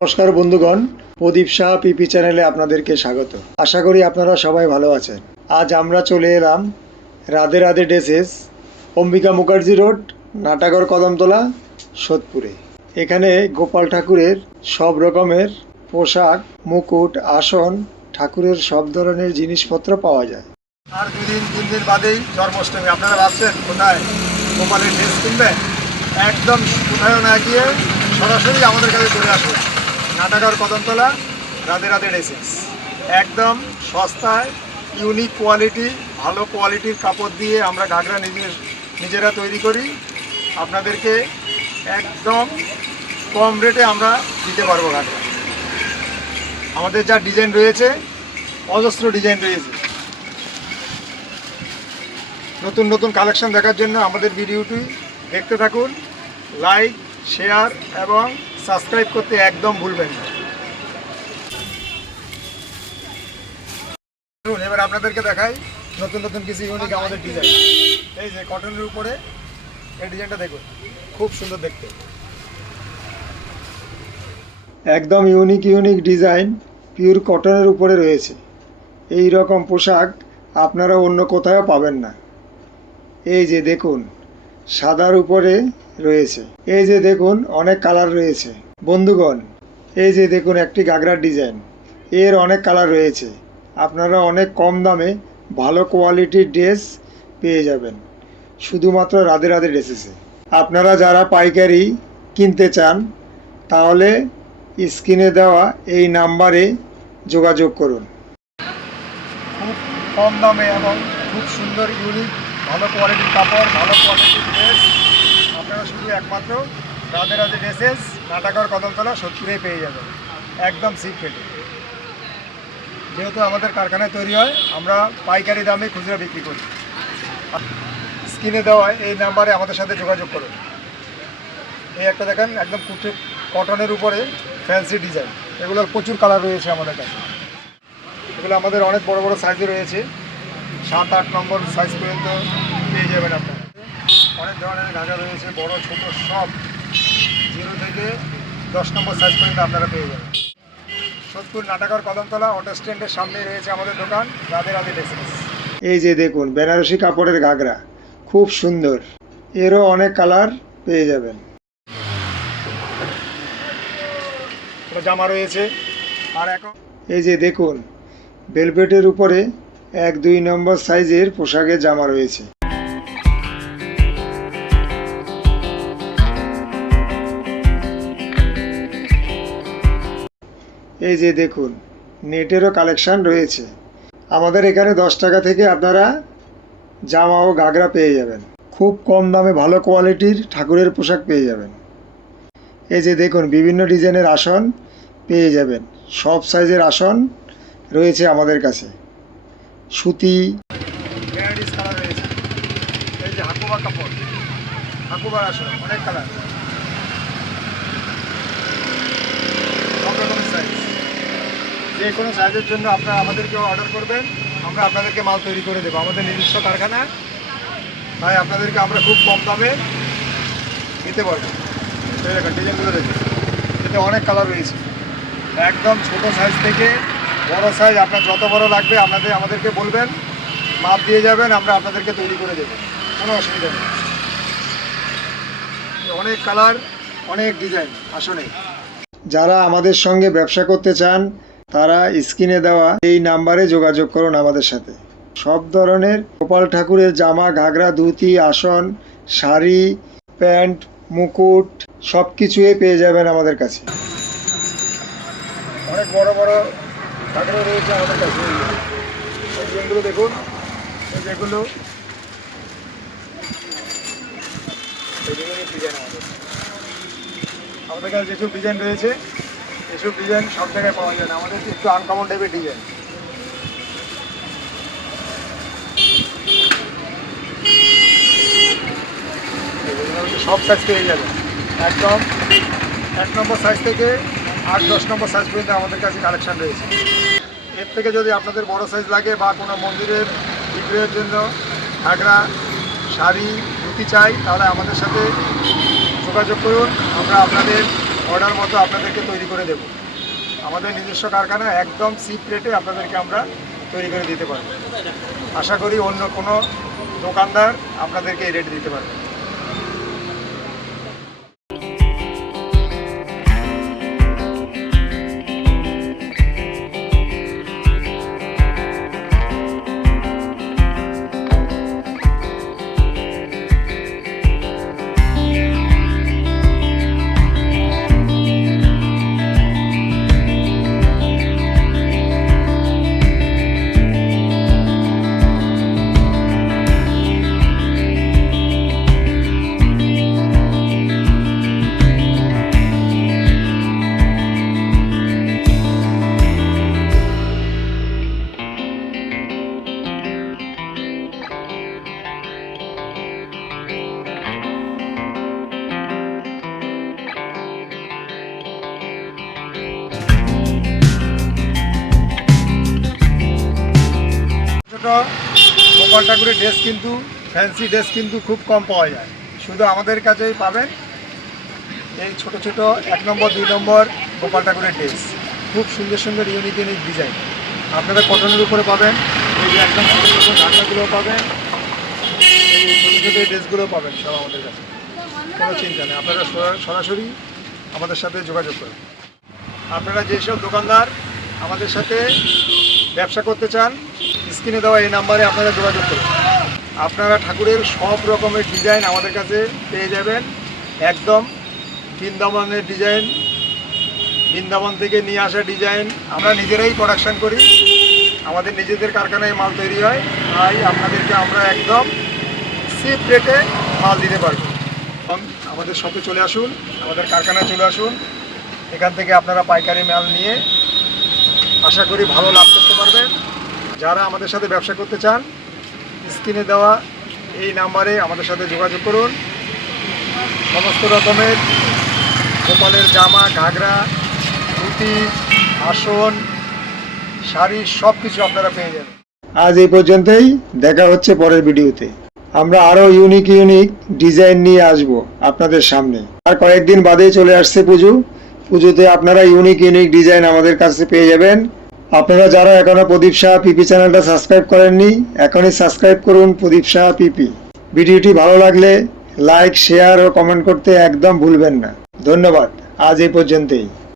নমস্কার বন্ধুগণ, প্রদীপ শাহ পিপি চ্যানেলে আপনাদেরকে স্বাগত। আশা করি আপনারা সবাই ভালো আছেন। আজ আমরা চলে এলাম রাধে রাধে ড্রেসেস, অম্বিকা মুখার্জি রোড, নাটাগড় কদমতলা, সোদপুরে। এখানে গোপাল ঠাকুরের সব রকমের পোশাক, মুকুট, আসন, ঠাকুরের সব ধরনের জিনিসপত্র পাওয়া যায়। আর 2-3 দিন বাদেই জন্মাষ্টমী। আপনারা ভাবছেন কোথায় গোপালের ড্রেস কিনবেন? একদম কোথাও না গিয়ে সরাসরি আমাদের কাছে চলে আসুন। নাটাগড় কদমতলা, রাধে রাধে ড্রেসেস। একদম সস্তায় ইউনিক কোয়ালিটি, ভালো কোয়ালিটির কাপড় দিয়ে আমরা ঘাগরা নিজেরা তৈরি করি। আপনাদেরকে একদম কম রেটে আমরা দিতে পারবো ঘাগরা। আমাদের যা ডিজাইন রয়েছে, অজস্র ডিজাইন রয়েছে। নতুন নতুন কালেকশন দেখার জন্য আমাদের ভিডিওটি দেখতে থাকুন। লাইক, শেয়ার এবং সাবস্ক্রাইব করতে একদম ভুলবেন না। এবার আপনাদেরকে দেখাই নতুন নতুন কিছু ইউনিক আমাদের ডিজাইন। এই যে কটনের উপরে এই ডিজাইনটা দেখুন, খুব সুন্দর দেখতে। একদম ইউনিক ডিজাইন পিওর কটনের উপরে রয়েছে। এই রকম পোশাক আপনারা অন্য কোথাও পাবেন না। এই যে দেখুন, সাদার উপরে রয়েছে। এই যে দেখুন, অনেক কালার রয়েছে। বন্ধুগণ, এই যে দেখুন একটি ঘাগরার ডিজাইন, এর অনেক কালার রয়েছে। আপনারা অনেক কম দামে ভালো কোয়ালিটির ড্রেস পেয়ে যাবেন শুধুমাত্র রাধে রাধে ড্রেসেসে। আপনারা যারা পাইকারি কিনতে চান তাহলে স্ক্রিনে দেওয়া এই নাম্বারে যোগাযোগ করুন। খুব কম দামে এবং খুব সুন্দর ইউনিক ভালো কোয়ালিটির কাপড়, ভালো কোয়ালিটির ড্রেস আপনারা শুধু একমাত্র রাধে রাধে ড্রেসেস, নাটাগড় কদমতলা, সোদপুরেই পেয়ে যাবেন একদম চিপ রেটে। যেহেতু আমাদের কারখানায় তৈরি হয়, আমরা পাইকারি দামে খুচরা বিক্রি করি। স্ক্রিনে দেওয়া এই নাম্বারে আমাদের সাথে যোগাযোগ করুন। এই একটা দেখেন, একদম কটনের উপরে ফ্যান্সি ডিজাইন। এগুলোর প্রচুর কালার রয়েছে আমাদের কাছে। এগুলো আমাদের অনেক বড় বড় সাইজে রয়েছে, 7-8 নম্বর সাইজ পর্যন্ত পেয়ে যাবেন আপনারা। অনেক ধরনের ঘাগরা রয়েছে, বড় ছোট সব, 0 থেকে 10 নম্বর সাইজ পর্যন্ত আপনারা পেয়ে যাবেন। সোদপুর নাটাগড় কদমতলা অটো স্ট্যান্ডের সামনে রয়েছে আমাদের দোকান রাধে রাধে ড্রেসেস। এই যে দেখুন বেনারসি কাপড়ের ঘাগরা, খুব সুন্দর। এরও অনেক কালার পেয়ে যাবেন। জামা রয়েছে। আর এখন এই যে দেখুন, ভেলভেটের উপরে 1-2 নম্বর সাইজের পোশাকের জামা রয়েছে। এই যে দেখুন, নেটেরও কালেকশান রয়েছে। আমাদের এখানে 10 টাকা থেকে আপনারা জামা ও ঘাগরা পেয়ে যাবেন। খুব কম দামে ভালো কোয়ালিটির ঠাকুরের পোশাক পেয়ে যাবেন। এই যে দেখুন, বিভিন্ন ডিজাইনের আসন পেয়ে যাবেন। সব সাইজের আসন রয়েছে আমাদের কাছে। সুতি ভ্যারাইটিস কালার রয়েছে। এই যে হাকুবা কাপড়, হাকুবার আসন, অনেক কালার, সব রকমের সাইজ। যে কোনো সাইজের জন্য আপনারা আমাদেরকে অর্ডার করবেন, আমরা আপনাদেরকে মাল তৈরি করে দেবো। আমাদের নিজস্ব কারখানা, তাই আপনাদেরকে আমরা খুব কম দামে দিতে পারবো। ডিজাইনগুলো দেখুন, এতে অনেক কালার রয়েছে। একদম ছোট সাইজ থেকে বড় সাইজ, আপনার যত বড় লাগবে আমাদেরকে বলবেন, মাপ দিয়ে যাবেন, আমরা আপনাদেরকে তৈরি করে দেবো, কোনো অসুবিধা নেই। অনেক কালার, অনেক ডিজাইন আসলে। যারা আমাদের সঙ্গে ব্যবসা করতে চান তারা স্ক্রিনে দেওয়া এই নাম্বারে যোগাযোগ করুন আমাদের সাথে। সব ধরনের গোপাল ঠাকুরের জামা, ঘাগরা, ধুতি, আসন, শাড়ি, প্যান্ট, মুকুট সব কিছুই পেয়ে যাবেন আমাদের কাছে। অনেক বড় বড় ঘাগরা রয়েছে আমাদের কাছে। যেগুলো দেখুন, যেগুলো ডিজাইন আমাদের কাছে যেসব ডিজাইন রয়েছে, এসব ডিজাইন সব জায়গায় পাওয়া যায় না। আমাদের একটু আনকমন টাইপের ডিজাইন। সব সাইজ পেয়ে যাবেন, একদম 1 নম্বর সাইজ থেকে 8-10 নম্বর সাইজ পর্যন্ত আমাদের কাছে কালেকশান রয়েছে। এর থেকে যদি আপনাদের বড় সাইজ লাগে বা কোনো মন্দিরের বিক্রয়ের জন্য ঘাগরা, শাড়ি, ধুতি চাই, তাহলে আমাদের সাথে যোগাযোগ করুন। আমরা আপনাদের অর্ডার মতো আপনাদেরকে তৈরি করে দেব। আমাদের নিজস্ব কারখানা, একদম চিপ রেটে আপনাদেরকে আমরা তৈরি করে দিতে পারবো। আশা করি অন্য কোনো দোকানদার আপনাদেরকে এই রেট দিতে পারবে। ছোটো গোপাল ঠাকুরের ড্রেস কিন্তু, ফ্যান্সি ড্রেস কিন্তু খুব কম পাওয়া যায়। শুধু আমাদের কাছেই পাবেন এই ছোট ছোট 1 নম্বর 2 নম্বর গোপাল ঠাকুরের ড্রেস। খুব সুন্দর সুন্দর ইউনিক ইউনিক ডিজাইন আপনারা কটনের উপরে পাবেন। এই যে একদম ছোটো ছোটো ঢাকনাগুলো পাবেন, এই ছোটো ছোটো ড্রেসগুলো পাবেন, সব আমাদের কাছে। কোনো চিন্তা নেই, আপনারা সরাসরি আমাদের সাথে যোগাযোগ করুন। আপনারা যেসব দোকানদার আমাদের সাথে ব্যবসা করতে চান, স্ক্রিনে দেওয়া এই নাম্বারে আপনারা যোগাযোগ করুন। আপনারা ঠাকুরের সব রকমের ডিজাইন আমাদের কাছে পেয়ে যাবেন। একদম বৃন্দাবনের ডিজাইন, বৃন্দাবন থেকে নিয়ে আসা ডিজাইন আমরা নিজেরাই প্রোডাকশান করি। আমাদের নিজেদের কারখানায় মাল তৈরি হয়, তাই আপনাদেরকে আমরা একদম চিপ রেটে মাল দিতে পারবো। এবং আমাদের শপে চলে আসুন, আমাদের কারখানায় চলে আসুন। এখান থেকে আপনারা পাইকারি মাল নিয়ে আশা করি ভালো লাভ করতে পারবেন। যারা আমাদের সাথে ব্যবসা করতে চান, স্ক্রিনে দেওয়া এই নাম্বারে আমাদের সাথে যোগাযোগ করুন। সমস্ত রকমের গোপালের জামা, ঘাগরা, ধুতি, আসন, শাড়ি সব কিছু আপনারা পেয়ে যাবেন। আজ এই পর্যন্তই, দেখা হচ্ছে পরের ভিডিওতে। আমরা আরও ইউনিক ইউনিক ডিজাইন নিয়ে আসব আপনাদের সামনে। আর কয়েকদিন বাদেই চলে আসছে পুজো। পুজোতে আপনারা ইউনিক ইউনিক ডিজাইন আমাদের কাছে পেয়ে যাবেন। আপনারা যারা এখনো প্রদীপ সাহা পিপি চ্যানেলটা সাবস্ক্রাইব করেননি, এখনই সাবস্ক্রাইব করুন প্রদীপ সাহা পিপি। ভিডিওটি ভালো লাগলে লাইক, শেয়ার ও কমেন্ট করতে একদম ভুলবেন না। ধন্যবাদ, আজ এই পর্যন্তই।